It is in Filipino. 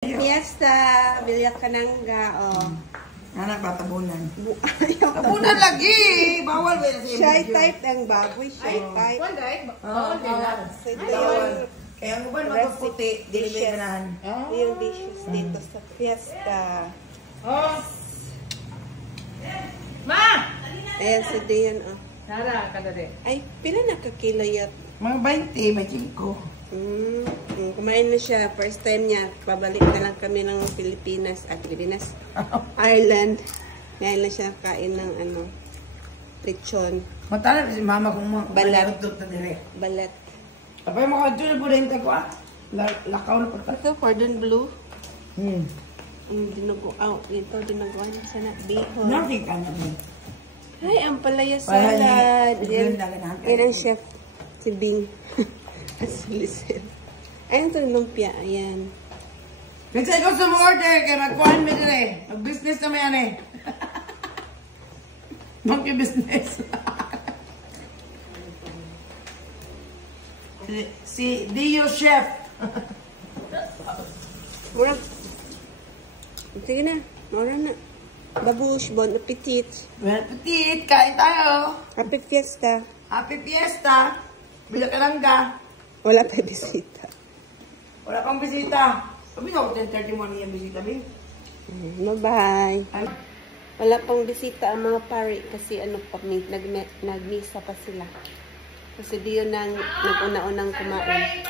Fiesta, bilyak ka nangga, oh. Anak ba, tabunan? Ayaw Tabunan lagi! Bawal ba na siya? Shy type ang baboy, shy type. One day? Oo, bawal. Ito yung Kaya ang uban magpuputi, dili dishes. ganahan. Yung dishes dito sa fiesta. Oh. Ma! Ayan si Dion, oh. Nara, kada de. Ay, pila nakakilo yat? Mga 20, may 5. Kumain na siya. First time niya. Pabalik na lang kami ng Pilipinas. Ireland. Ngayon lang siya kain ng lechon. Matala si mama kung Balat. na dire. Balat. Tapos mga dyan na po rin ko lakaw na po. Ito, cordon bleu. Hmm. Dinugo. Ito, dinuguan na sana. Bihon. Nothing ka na rin. Ay, ang palaya Palaya. salad. Yun lang ganahan. Ayan ang chef. Si Bing. Solicit. Ayan ito lumpia. Ayan. Nagsay ko sa order kaya magkuhan mo dire. Mag-business na may yan eh. Monkey business. si Dio Chef. Mura. Sige na. Mura na. Babush, bon appetit. Bon appetit. Kain tayo. Happy fiesta. Happy Fiesta. Bila ka lang ka. Wala pa bisita. Wala pang bisita. Sabi nga, 10:30 mo na yung bisita, babe. Bye-bye. Ay, Wala pang bisita ang mga pari kasi nagmisa pa sila. Kasi di yun nag-una-unang kumain.